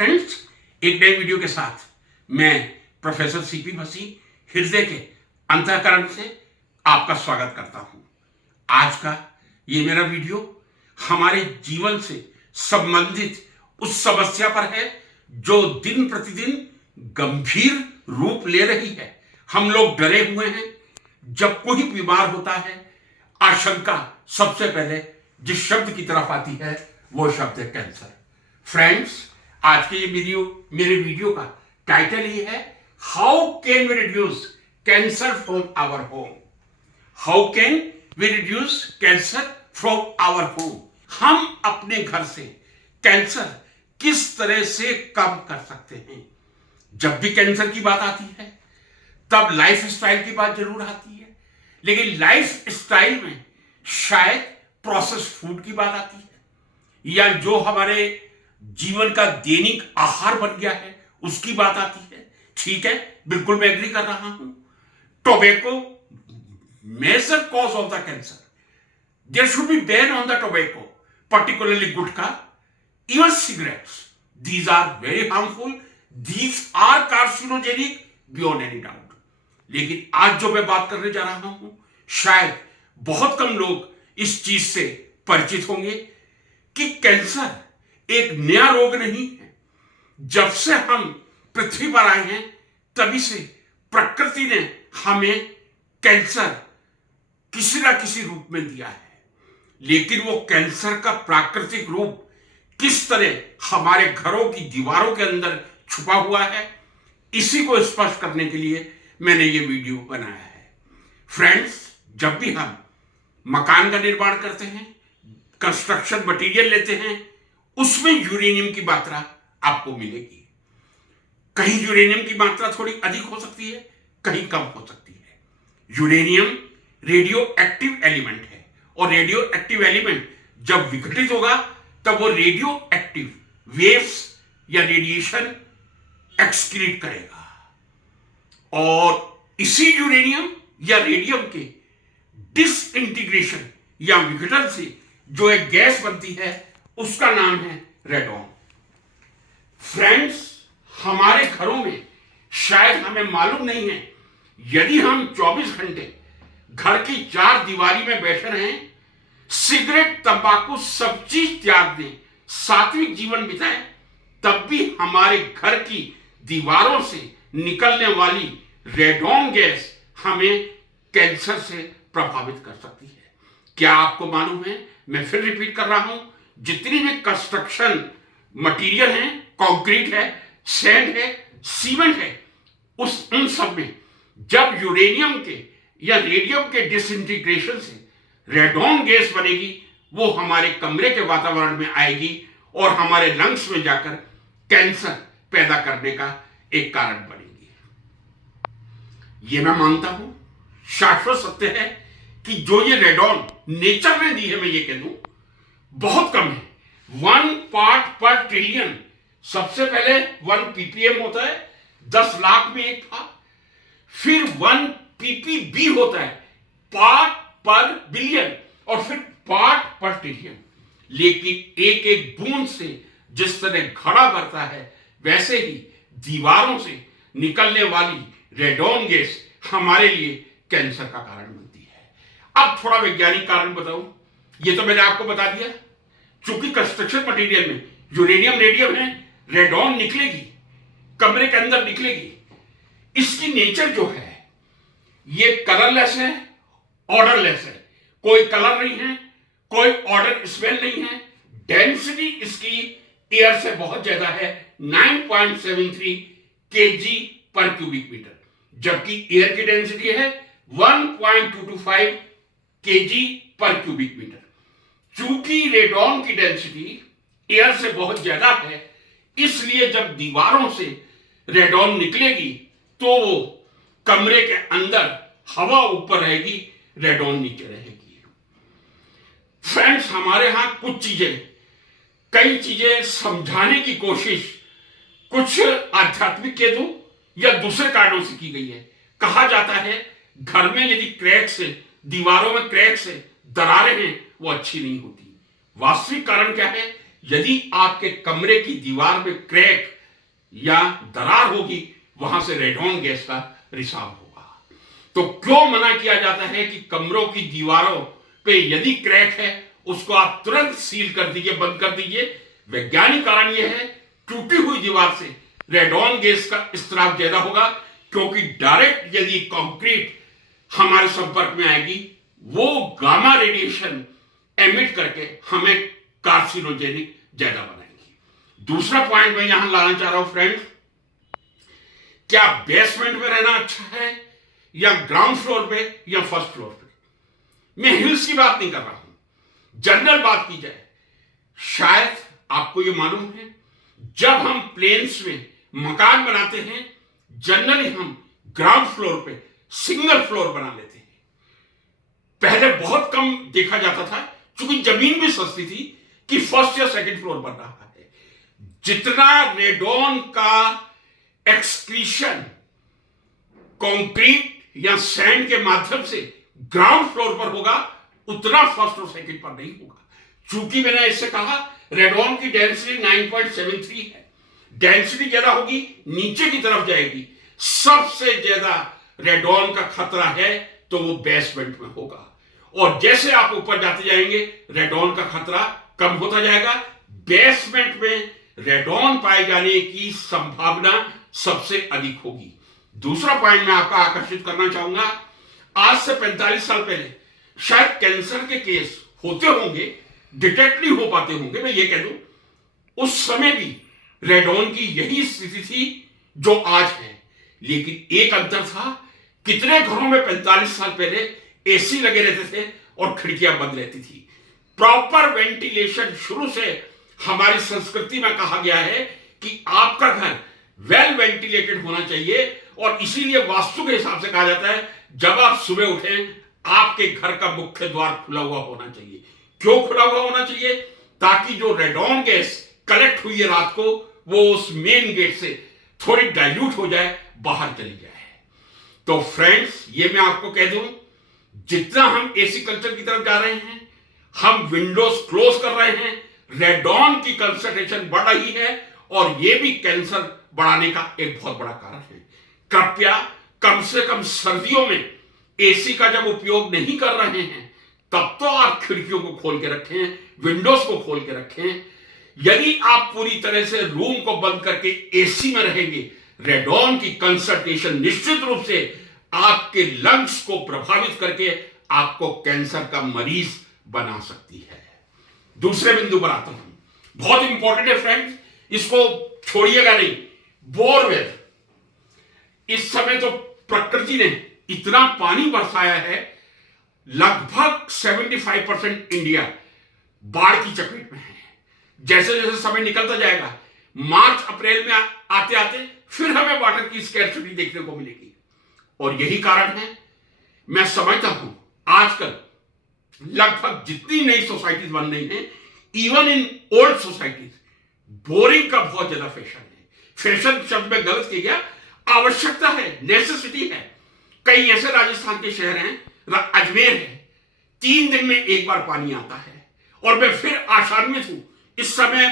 Friends, एक नए video के साथ मैं प्रोफेसर सीपी मसीह हृदय के अंतःकरण से आपका स्वागत करता हूं। आज का ये मेरा वीडियो हमारे जीवन से संबंधित उस समस्या पर है जो दिन प्रतिदिन गंभीर रूप ले रही है। हम लोग डरे हुए हैं। जब कोई बीमार होता है, आशंका सबसे पहले जिस शब्द की तरफ आती है वो शब्द है कैंसर। फ्रेंड्स, आज के ये मेरे वीडियो का टाइटल ये है, how can we reduce cancer from our home. How can we reduce cancer from our home. हम अपने घर से कैंसर किस तरह से कम कर सकते हैं। जब भी कैंसर की बात आती है तब लाइफ स्टाइल की बात जरूर आती है, लेकिन लाइफ स्टाइल में शायद प्रोसेस फूड की बात आती है या जो हमारे जीवन का दैनिक आहार बन गया है उसकी बात आती है। ठीक है, बिल्कुल मैं एग्री कर रहा हूं। Tobacco major cause of the cancer. There should be ban on the tobacco, particularly gutkha, even cigarettes. These are very harmful. These are carcinogenic beyond any doubt. लेकिन आज जो मैं बात करने जा रहा हूं, शायद बहुत कम लोग इस चीज से परिचित होंगे कि कैंसर एक नया रोग नहीं है। जब से हम पृथ्वी पर आए हैं तभी से प्रकृति ने हमें कैंसर किसी ना किसी रूप में दिया है, लेकिन वो कैंसर का प्राकृतिक रूप किस तरह हमारे घरों की दीवारों के अंदर छुपा हुआ है, इसी को स्पष्ट करने के लिए मैंने ये वीडियो बनाया है। फ्रेंड्स, जब भी हम मकान का निर्माण करते हैं, कंस्ट्रक्शन मटेरियल लेते हैं, उसमें यूरेनियम की मात्रा आपको मिलेगी। कहीं यूरेनियम की मात्रा थोड़ी अधिक हो सकती है, कहीं कम हो सकती है। यूरेनियम रेडियो एक्टिव एलिमेंट है और रेडियो एक्टिव एलिमेंट जब विघटित होगा तब वो रेडियो एक्टिव वेव्स या रेडिएशन एक्सक्रीट करेगा और इसी यूरेनियम या रेडियम के डिसइंटीग्रेशन या विघटन से जो एक गैस बनती है उसका नाम है रेडॉन। फ्रेंड्स, हमारे घरों में शायद हमें मालूम नहीं है, यदि हम 24 घंटे घर की चार दीवारी में बैठे रहें, सिगरेट तंबाकू सब चीज त्याग दें, सात्विक जीवन बिताएं, तब भी हमारे घर की दीवारों से निकलने वाली रेडॉन गैस हमें कैंसर से प्रभावित कर सकती है। क्या आपको मालूम है, मैं फिर रिपीट कर रहा हूं, जितनी भी कंस्ट्रक्शन मटेरियल है, कंक्रीट है, सैंड है, सीमेंट है, उन सब में जब यूरेनियम के या रेडियम के डिसइंटीग्रेशन से रेडॉन गैस बनेगी, वो हमारे कमरे के वातावरण में आएगी और हमारे लंग्स में जाकर कैंसर पैदा करने का एक कारण बनेगी। ये मैं मानता हूं, शाश्वत सत्य है कि जो ये रेडॉन नेचर ने दी है, मैं ये कह दूं, बहुत कम है। 1 पार्ट पर ट्रिलियन। सबसे पहले 1 ppm होता है, 10 लाख में एक था। फिर 1 ppb होता है, पार्ट पर बिलियन, और फिर पार्ट पर ट्रिलियन। लेकिन एक एक बूंद से जिस तरह घड़ा भरता है, वैसे ही दीवारों से निकलने वाली रेडॉन गैस हमारे लिए कैंसर का कारण बनती है। अब थोड़ा वैज्ञानिक कारण बताऊं। ये तो मैंने आपको बता दिया, चूंकि कंस्ट्रक्शन मटेरियल में यूरेनियम रेडियम है, रेडॉन निकलेगी, कमरे के अंदर निकलेगी। इसकी नेचर जो है ये कलरलेस है, ऑर्डरलेस है। कोई कलर नहीं है, कोई ऑर्डर स्मेल नहीं है। डेंसिटी इसकी एयर से बहुत ज्यादा है, 9.73 kg पर क्यूबिक मीटर, जबकि एयर की डेंसिटी है 1.225 kg पर क्यूबिक मीटर। चूंकि रेडॉन की डेंसिटी एयर से बहुत ज्यादा है, इसलिए जब दीवारों से रेडॉन निकलेगी तो वो कमरे के अंदर हवा ऊपर रहेगी, रेडॉन नीचे रहेगी। फ्रेंड्स, हमारे यहां कुछ चीजें, कई चीजें समझाने की कोशिश कुछ आध्यात्मिक के दो या दूसरे कारणों से की गई है। कहा जाता है घर में यदि क्रैक से, दीवारों में क्रैक से दरारें हैं, वो अच्छी नहीं होती। वास्तविक कारण क्या है यदि आपके कमरे की दीवार में क्रैक या दरार होगी, वहां से रेडॉन गैस का रिसाव होगा। तो क्यों मना किया जाता है कि कमरों की दीवारों पे यदि क्रैक है उसको आप तुरंत सील कर दीजिए, बंद कर दीजिए। वैज्ञानिक कारण यह है, टूटी हुई दीवार से रेडॉन गैस का स्त्राव ज्यादा होगा, क्योंकि डायरेक्ट यदि कंक्रीट हमारे संपर्क में आएगी, वो गामा रेडिएशन एमिट करके हमें कार्सिनोजेनिक ज्यादा बनाएगी। दूसरा पॉइंट मैं यहां लाना चाह रहा हूं फ्रेंड्स, क्या बेसमेंट में रहना अच्छा है या ग्राउंड फ्लोर पे या फर्स्ट फ्लोर पे? मैं हिल्स की बात नहीं कर रहा हूं, जनरल बात की जाए। शायद आपको यह मालूम है, जब हम प्लेन्स में मकान बनाते हैं, जनरली हम ग्राउंड फ्लोर पे सिंगल फ्लोर बना लेते हैं। पहले बहुत कम देखा जाता था, क्योंकि जमीन भी सस्ती थी, कि फर्स्ट या सेकंड फ्लोर बन रहा है। जितना रेडॉन का एक्सक्रीशन कंक्रीट या सैंड के माध्यम से ग्राउंड फ्लोर पर होगा, उतना फर्स्ट और सेकंड पर नहीं होगा। चूंकि मैंने इससे कहा रेडॉन की डेंसिटी 9.73 है, डेंसिटी ज्यादा होगी, नीचे की तरफ जाएगी। सबसे ज्यादा रेडॉन का खतरा है तो वो बेसमेंट में होगा, और जैसे आप ऊपर जाते जाएंगे रेडॉन का खतरा कम होता जाएगा। बेसमेंट में रेडॉन पाए जाने की संभावना सबसे अधिक होगी। दूसरा पॉइंट मैं आपका आकर्षित करना चाहूंगा, आज से 45 साल पहले शायद कैंसर के केस होते होंगे, डिटेक्ट नहीं हो पाते होंगे, मैं ये कह दूं, उस समय भी रेडॉन की यही स्थिति थी जो आज है। लेकिन एक अंतर था, कितने घरों में 45 साल पहले एसी लगे रहते थे और खिड़कियां बंद रहती थी। प्रॉपर वेंटिलेशन शुरू से हमारी संस्कृति में कहा गया है कि आपका घर वेल वेंटिलेटेड होना चाहिए, और इसीलिए वास्तु के हिसाब से कहा जाता है जब आप सुबह उठें आपके घर का मुख्य द्वार खुला हुआ होना चाहिए। क्यों खुला हुआ होना चाहिए? ताकि जो रेडॉन गैस कलेक्ट हुई है रात को, वो उस मेन गेट से थोड़ी डाइल्यूट हो जाए, बाहर चली जाए। तो फ्रेंड्स, ये मैं आपको कह दूं, जितना हम एसी कल्चर की तरफ जा रहे हैं, हम विंडोज क्लोज कर रहे हैं, रेडॉन की कंसंट्रेशन बढ़ रही है, और यह भी कैंसर बढ़ाने का एक बहुत बड़ा कारण है। कृपया कम से कम सर्दियों में एसी का जब उपयोग नहीं कर रहे हैं, तब तो आप खिड़कियों को खोल के रखें, विंडोज को खोल के रखें। यदि आप पूरी तरह से रूम को बंद करके एसी में रहेंगे, रेडॉन की कंसंट्रेशन निश्चित रूप से आपके लंग्स को प्रभावित करके आपको कैंसर का मरीज बना सकती है। दूसरे बिंदु पर आता हूं, बहुत इंपॉर्टेंट है फ्रेंड्स, इसको छोड़िएगा नहीं। बोरवेल, इस समय तो प्रकृति ने इतना पानी बरसाया है, लगभग 75% इंडिया बाढ़ की चपेट में है। जैसे जैसे समय निकलता जाएगा, मार्च अप्रैल में आते आते फिर हमें वाटर की स्कैर्सिटी देखने को मिलेगी। और यही कारण है, मैं समझता हूं आजकल लगभग जितनी नई सोसाइटीज बन रही हैं, even in old societies, boring का बहुत ज्यादा फैशन है। फैशन शब्द में गलत किया गया, आवश्यकता है, नेसेसिटी है। कई ऐसे राजस्थान के शहर हैं, अजमेर है, 3 दिन में एक बार पानी आता है, और मैं फिर आशान्वित हूं, इस समय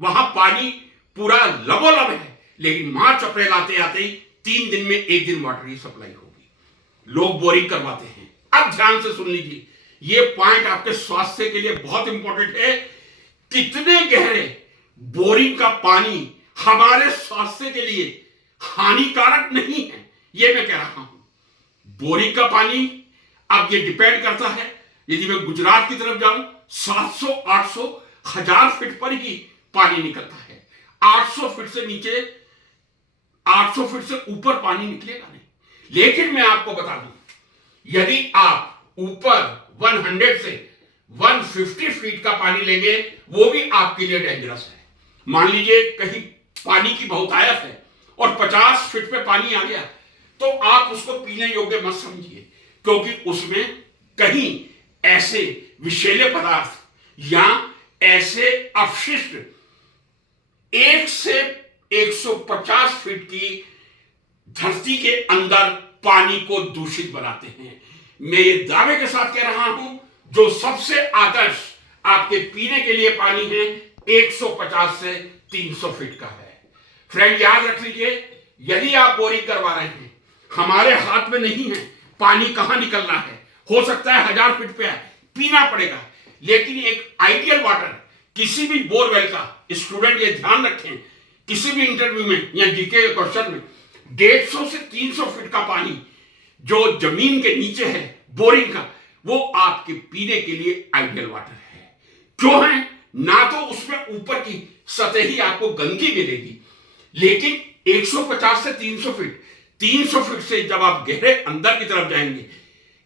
वहां पानी पूरा लबोलब है, लेकिन मार्च अप्रैल आते आते 3 दिन में एक दिन वाटर की सप्लाई होगी। लोग बोरिंग करवाते हैं। अब ध्यान से सुन लीजिए, यह पॉइंट आपके स्वास्थ्य के लिए बहुत इंपॉर्टेंट है। कितने गहरे बोरिंग का पानी हमारे स्वास्थ्य के लिए हानिकारक नहीं है, यह मैं कह रहा हूं। बोरिंग का पानी, अब यह डिपेंड करता है, यदि मैं गुजरात की तरफ जाऊं 700, 800, 1000 फीट पर ही पानी निकलता है। 800 फीट से नीचे, 800 फीट से ऊपर पानी निकलेगा नहीं। लेकिन मैं आपको बता दूं, यदि आप ऊपर 100 से 150 फीट का पानी लेंगे, वो भी आपके लिए डेंजरस है। मान लीजिए कहीं पानी की बहुतायत है और 50 फीट पे पानी आ गया, तो आप उसको पीने योग्य मत समझिए, क्योंकि उसमें कहीं ऐसे विषैले पदार्थ या ऐसे अपशिष्ट 1 से 150 फीट की धरती के अंदर पानी को दूषित बनाते हैं। मैं ये दावे के साथ कह रहा हूं, जो सबसे आदर्श आपके पीने के लिए पानी है 150 से 300 फीट का है। फ्रेंड याद रख लीजिए, यदि आप बोरिंग करवा रहे हैं, हमारे हाथ में नहीं है पानी कहां निकलना है, हो सकता है 1000 फीट पे है, पीना पड़ेगा, लेकिन एक आइडियल वाटर किसी भी बोरवेल का, स्टूडेंट ये ध्यान रखें, किसी भी इंटरव्यू में या जीके के क्वेश्चन में 150 से 300 फीट का पानी जो जमीन के नीचे है बोरिंग का, वो आपके पीने के लिए आइडियल वाटर है। क्यों है? ना तो उसमें ऊपर की सतह ही आपको गंदगी मिलेगी, लेकिन 150 से 300 फीट, 300 फीट से जब आप गहरे अंदर की तरफ जाएंगे,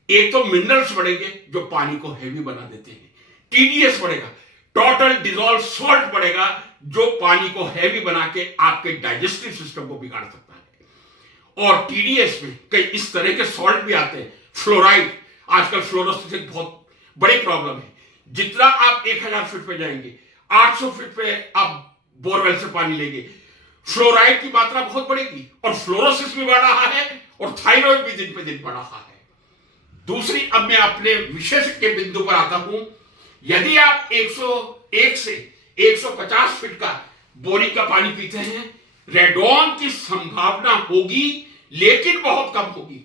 एक तो मिनरल्स बढ़ेंगे जो पानी को हैवी बना देते हैं, टीडीएस बढ़ेगा, टोटल डिजॉल्व सॉल्ट बढ़ेगा जो पानी को हैवी बना के आपके डाइजेस्टिव सिस्टम को बिगाड़ सकता है। और टीडीएस में कई इस तरह के सॉल्ट भी आते हैं, फ्लोराइड, आजकल फ्लोरोसिस एक बहुत बड़ी प्रॉब्लम है। जितना आप 1000 फीट पे जाएंगे, 800 फीट पे आप बोरवेल से पानी लेंगे, फ्लोराइड की मात्रा बहुत बढ़ेगी और फ्लोरोसिस भी बढ़ रहा है और थायराइड भी दिन पे दिन बढ़ रहा है। दूसरी, अब मैं अपने विषय के बिंदु पर आता हूं। यदि आप 101 से 150 फीट का बोरिंग का पानी पीते हैं, रेडॉन की संभावना होगी, लेकिन बहुत कम होगी।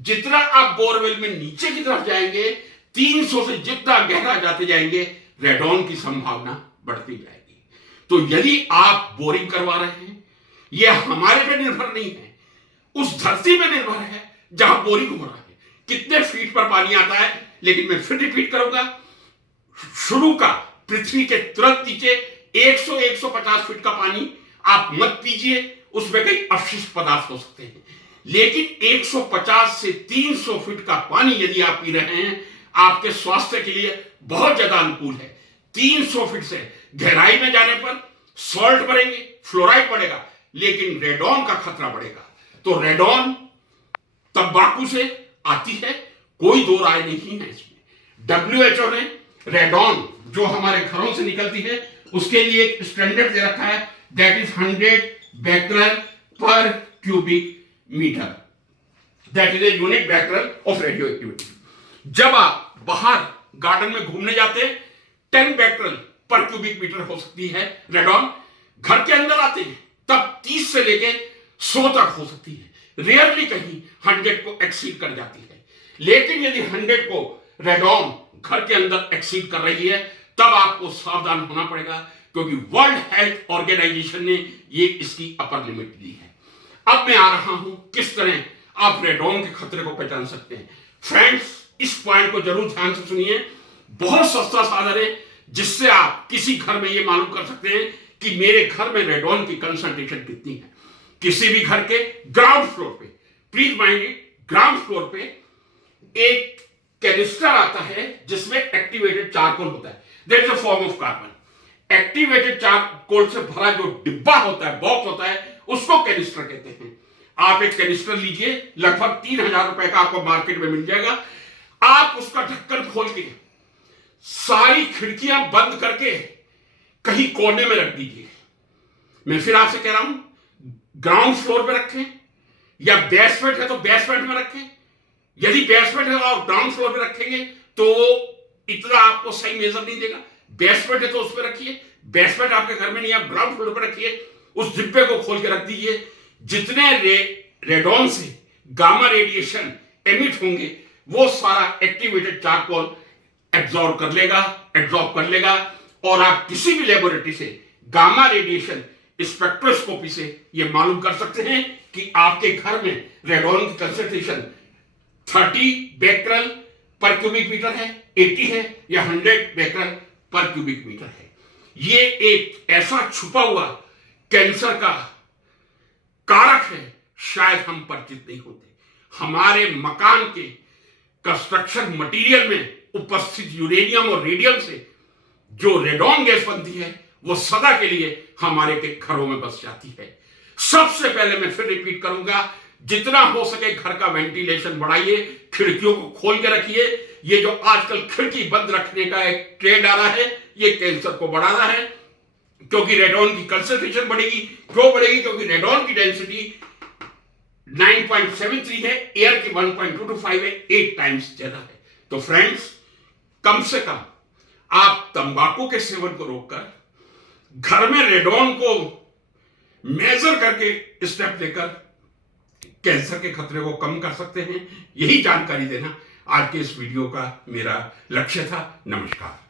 जितना आप बोरवेल में नीचे की तरफ जाएंगे, 300 से जितना गहरा जाते जाएंगे, रेडॉन की संभावना बढ़ती जाएगी। तो यदि आप बोरिंग करवा रहे हैं, यह हमारे पे निर्भर नहीं है, उस धरती पे निर्भर है जहां बोरिंग हो रहा है, कितने फीट पर पानी आता है। लेकिन मैं फिर रिपीट करूंगा, शुरू का पृथ्वी के तुरंत नीचे 100-150 फीट का पानी आप मत पीजिए, उसमें कई अपशिष्ट पदार्थ हो सकते हैं। लेकिन 150 से 300 फीट का पानी यदि आप पी रहे हैं, आपके स्वास्थ्य के लिए बहुत ज्यादा अनुकूल है। 300 फीट से गहराई में जाने पर सॉल्ट बढ़ेंगे, फ्लोराइड बढ़ेगा, लेकिन रेडॉन का खतरा बढ़ेगा। तो रेडॉन तंबाकू से आती है, कोई दो राय नहीं है इसमें। WHO ने रेडॉन जो हमारे घरों से निकलती है उसके लिए एक स्टैंडर्ड दे रखा है, that is 100 becquerel per cubic meter, that is a unit becquerel of radio activity. जब आप बाहर गार्डन में घूमने जाते हैं, 10 becquerel पर क्यूबिक मीटर हो सकती है रेडॉन। घर के अंदर आते हैं तब 30 से लेके 100 तक हो सकती है, रेयरली कहीं 100 को एक्सीड कर जाती है। लेकिन यदि 100 को रेडॉन घर के अंदर एक्सीड कर रही है, तब आपको सावधान होना पड़ेगा, क्योंकि वर्ल्ड हेल्थ ऑर्गेनाइजेशन ने ये इसकी अपर लिमिट दी है। अब मैं आ रहा हूं किस तरह आप रेडॉन के खतरे को पहचान सकते हैं। फ्रेंड्स, इस पॉइंट को जरूर ध्यान से सुनिए, बहुत सस्ता साधन है जिससे आप किसी घर में ये मालूम कर सकते हैं कि मेरे घर में रेडॉन की कंसंट्रेशन कितनी है। किसी भी घर के ग्राउंड फ्लोर पे, please mind it, ground floor पे एक कैनिस्टर आता है जिसमें एक्टिवेटेड चारकोल होता है, that is a form of carbon. Activated charcoal से भरा जो डिब्बा होता है, बॉक्स होता है, उसको कैनिस्टर कहते हैं। आप एक कैनिस्टर लीजिए, लगभग 3000 रुपए का आपको मार्केट में मिल जाएगा। आप उसका ढक्कन खोल के सारी खिड़कियां बंद करके कहीं कोने में रख दीजिए। मैं फिर आपसे कह रहा हूं, ग्राउंड फ्लोर पे रखें या बेसमेंट है तो बेसमेंट में रखें। यदि बेसमेंट है और ग्राउंड फ्लोर पे रखेंगे तो इतना आपको सही मेजर नहीं देगा। बेसमेंट है तो उस पर रखिए, बेसमेंट आपके घर में नहीं, आप ग्राउंड फ्लोर पे रखिए, उस डिब्बे को खोल के रख दीजिए। जितने रेडॉन से गामा रेडिएशन एमिट होंगे वो सारा एक्टिवेटेड चारकोल एब्जॉर्ब कर लेगा और आप किसी भी लेबोरेटरी से गामा रेडिएशन स्पेक्ट्रोस्कोपी से यह मालूम कर सकते हैं कि आपके घर में रेडॉन की कंसंट्रेशन 30 becquerel पर क्यूबिक मीटर है, 80 है या 100 becquerel पर क्यूबिक मीटर है। ये एक ऐसा छुपा हुआ कैंसर का कारक है, शायद हम परिचित नहीं होते। हमारे मकान के कंस्ट्रक्शन मटेरियल में उपस्थित यूरेनियम और रेडियम से जो रेडॉन गैस बनती है वो सदा के लिए हमारे के घरों में बस जाती है। सबसे पहले मैं फिर रिपीट करूंगा, जितना हो सके घर का वेंटिलेशन बढ़ाइए, खिड़कियों को खोल के रखिए। ये जो आजकल खिड़की बंद रखने का एक ट्रेंड आ रहा है, ये कैंसर को बढ़ा रहा है, क्योंकि रेडॉन की कंसंट्रेशन बढ़ेगी। क्यों बढ़ेगी? क्योंकि रेडॉन की डेंसिटी 9.73 है, एयर की 1.225 है, 8 टाइम्स ज्यादा है। तो फ्रेंड्स, कम से कम आप तंबाकू के सेवन को रोककर घर में रेडॉन को मेजर करके स्टेप लेकर कैंसर के खतरे को कम कर सकते हैं। यही जानकारी देना आज के इस वीडियो का मेरा लक्ष्य था। नमस्कार।